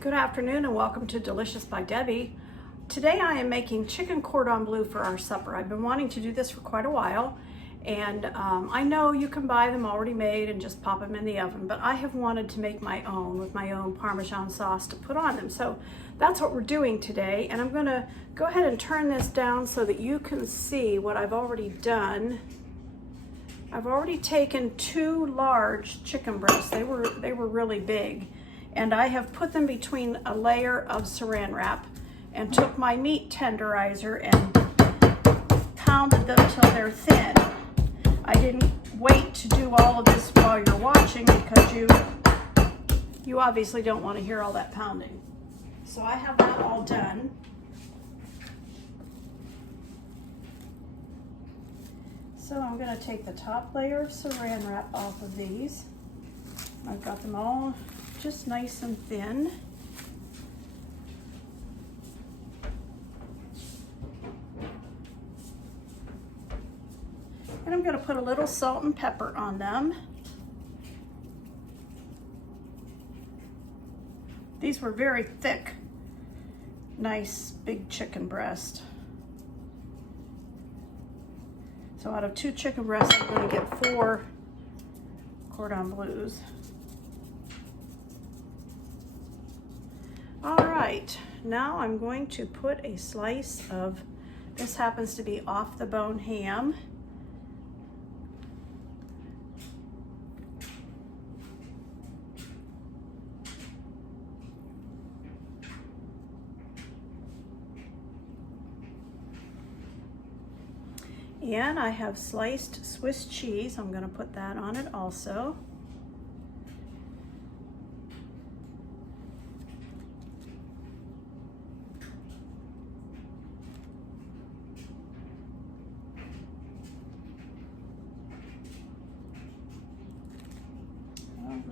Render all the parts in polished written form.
Good afternoon and welcome to Delicious by Debbie. Today I am making chicken cordon bleu for our supper. I've been wanting to do this for quite a while, and I know you can buy them already made and just pop them in the oven, but I have wanted to make my own with my own Parmesan sauce to put on them. So that's what we're doing today, and I'm gonna go ahead and turn this down so that you can see what I've already done. I've already taken 2 large chicken breasts. They were really big. And I have put them between a layer of Saran Wrap and took my meat tenderizer and pounded them till they're thin. I didn't wait to do all of this while you're watching because you obviously don't want to hear all that pounding. So I have that all done. So I'm going to take the top layer of Saran Wrap off of these. I've got them all just nice and thin. And I'm going to put a little salt and pepper on them. These were very thick, nice big chicken breast. So out of 2 chicken breasts, I'm going to get 4 cordon bleus. All right, now I'm going to put a slice of, this happens to be off the bone ham. And I have sliced Swiss cheese. I'm going to put that on it also. I'm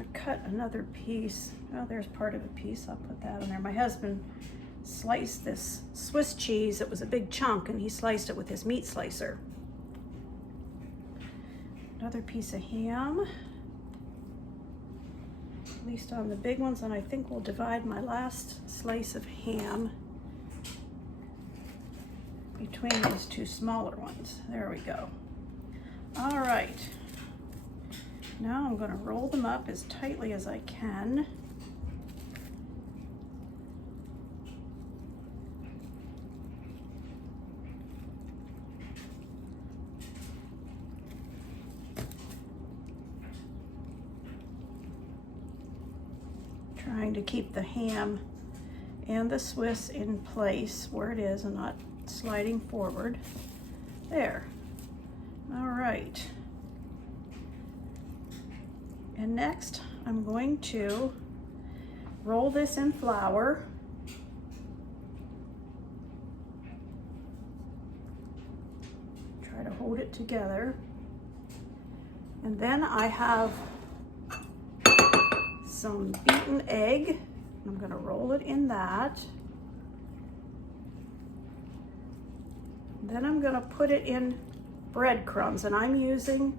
going to cut another piece. Oh, there's part of a piece. I'll put that on there. My husband sliced this Swiss cheese. It was a big chunk, and he sliced it with his meat slicer. Another piece of ham, at least on the big ones, and I think we'll divide my last slice of ham between these 2 smaller ones. There we go. All right. Now I'm going to roll them up as tightly as I can. Trying to keep the ham and the Swiss in place where it is and not sliding forward. There. All right. And next, I'm going to roll this in flour. Try to hold it together. And then I have some beaten egg. I'm going to roll it in that. Then I'm going to put it in breadcrumbs, and I'm using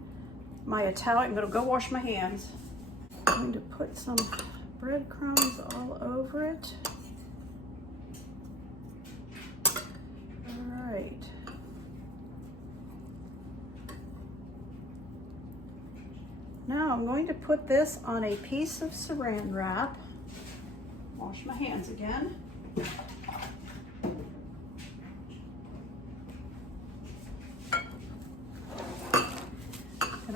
my Italian. I'm going to go wash my hands. I'm going to put some breadcrumbs all over it. All right. Now I'm going to put this on a piece of Saran Wrap. Wash my hands again.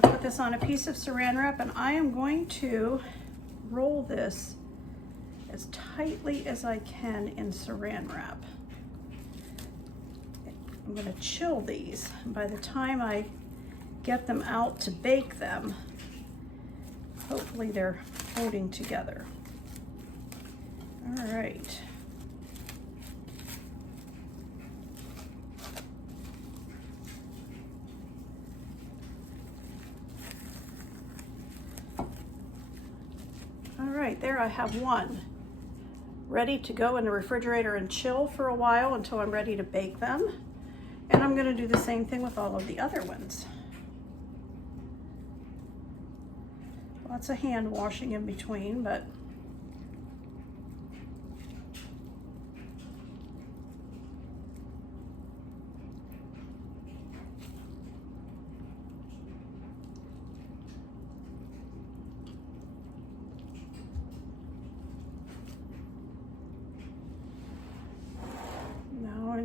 Put this on a piece of Saran Wrap, and I am going to roll this as tightly as I can in Saran Wrap. I'm going to chill these. By the time I get them out to bake them, hopefully they're holding together. All right. All right, there I have one ready to go in the refrigerator and chill for a while until I'm ready to bake them. And I'm going to do the same thing with all of the other ones. Lots of hand washing in between, but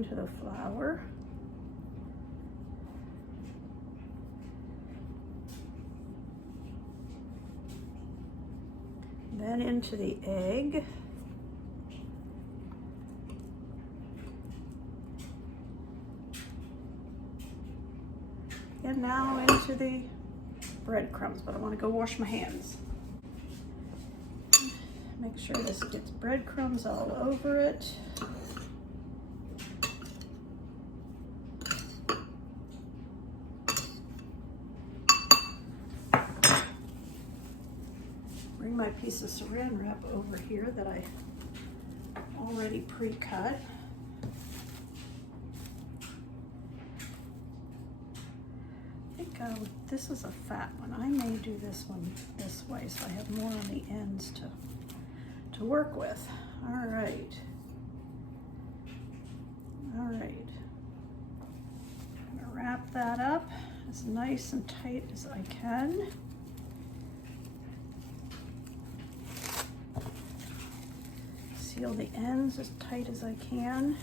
into the flour. Then into the egg. And now into the breadcrumbs, but I want to go wash my hands. Make sure this gets breadcrumbs all over it. Bring my piece of Saran Wrap over here that I already pre-cut. This is a fat one. I may do this one this way so I have more on the ends to work with. All right. All right. I'm gonna wrap that up as nice and tight as I can. Seal the ends as tight as I can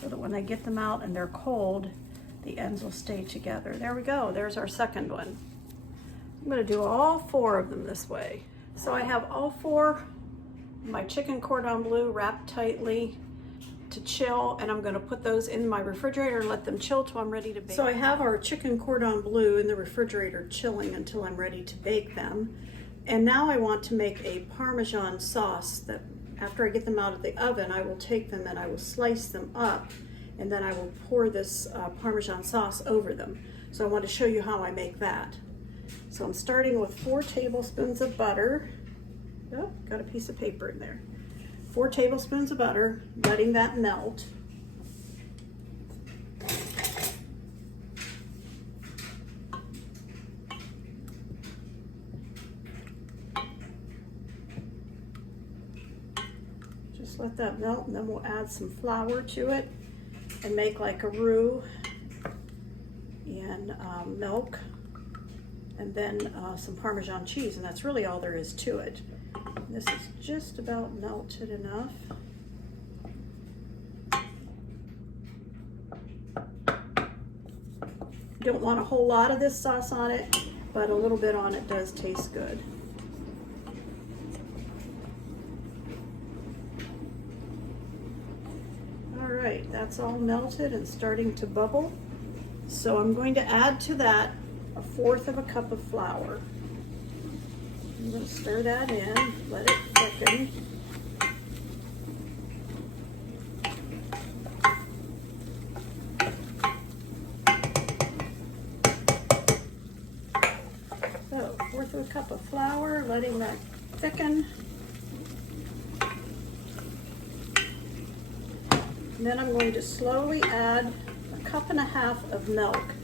so that when I get them out and they're cold, the ends will stay together. There we go, there's our second one. I'm gonna do all 4 of them this way. So I have all 4 of my chicken cordon bleu wrapped tightly to chill, and I'm gonna put those in my refrigerator and let them chill till I'm ready to bake. So I have our chicken cordon bleu in the refrigerator chilling until I'm ready to bake them. And now I want to make a Parmesan sauce that after I get them out of the oven, I will take them and I will slice them up, and then I will pour this Parmesan sauce over them. So I want to show you how I make that. So I'm starting with 4 tablespoons of butter. Oh, got a piece of paper in there. 4 tablespoons of butter, letting that melt. Just let that melt, and then we'll add some flour to it and make like a roux and milk, and then some Parmesan cheese, and that's really all there is to it. This is just about melted enough. You don't want a whole lot of this sauce on it, but a little bit on it does taste good. All right, that's all melted and starting to bubble. So I'm going to add to that 1/4 cup of flour. I'm going to stir that in, let it thicken. So 1/4 cup of flour, letting that thicken. And then I'm going to slowly add 1.5 cups of milk.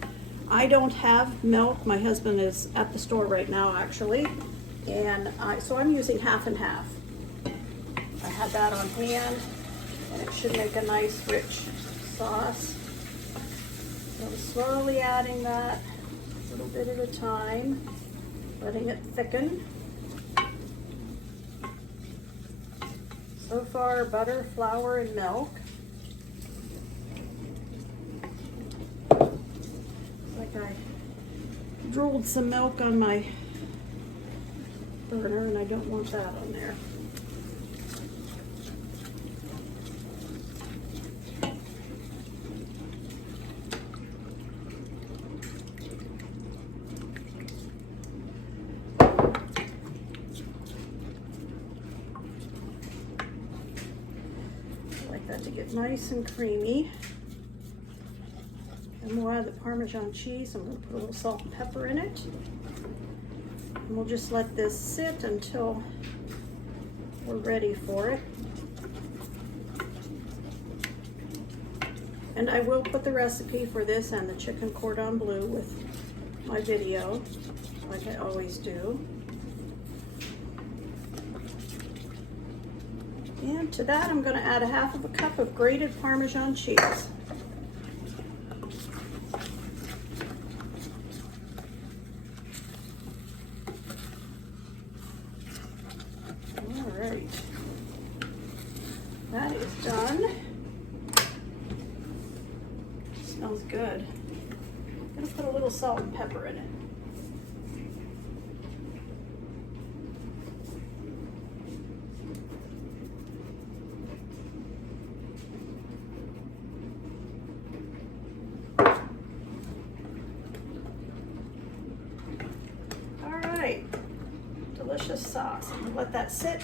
I don't have milk. My husband is at the store right now, actually. And so I'm using half and half. I have that on hand, and it should make a nice, rich sauce. So I'm slowly adding that a little bit at a time, letting it thicken. So far, butter, flour, and milk. I drooled some milk on my burner, and I don't want that on there. I like that to get nice and creamy. And we'll add the Parmesan cheese. I'm going to put a little salt and pepper in it. And we'll just let this sit until we're ready for it. And I will put the recipe for this and the chicken cordon bleu with my video, like I always do. And to that, I'm going to add 1/2 cup of grated Parmesan cheese. That is done. little salt and pepper in it. Delicious sauce. I'm gonna let that sit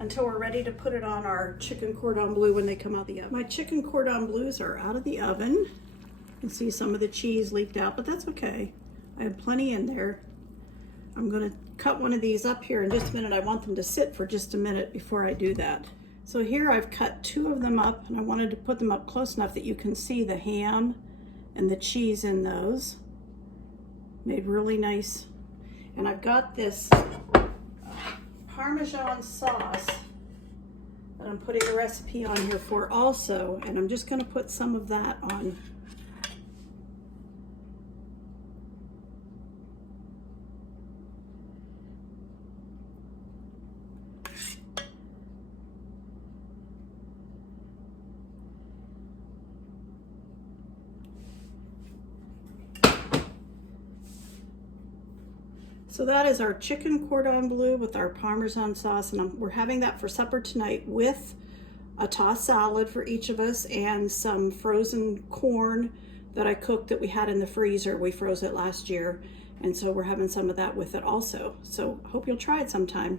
until we're ready to put it on our chicken cordon bleu when they come out of the oven. My chicken cordon bleus are out of the oven. You can see some of the cheese leaked out, but that's okay. I have plenty in there. I'm gonna cut one of these up here in just a minute. I want them to sit for just a minute before I do that. So here I've cut 2 of them up, and I wanted to put them up close enough that you can see the ham and the cheese in those. Made really nice. And I've got this Parmesan sauce that I'm putting a recipe on here for also, and I'm just going to put some of that on. So that is our chicken cordon bleu with our Parmesan sauce, and we're having that for supper tonight with a tossed salad for each of us and some frozen corn that I cooked that we had in the freezer. We froze it last year, and so we're having some of that with it also. So hope you'll try it sometime.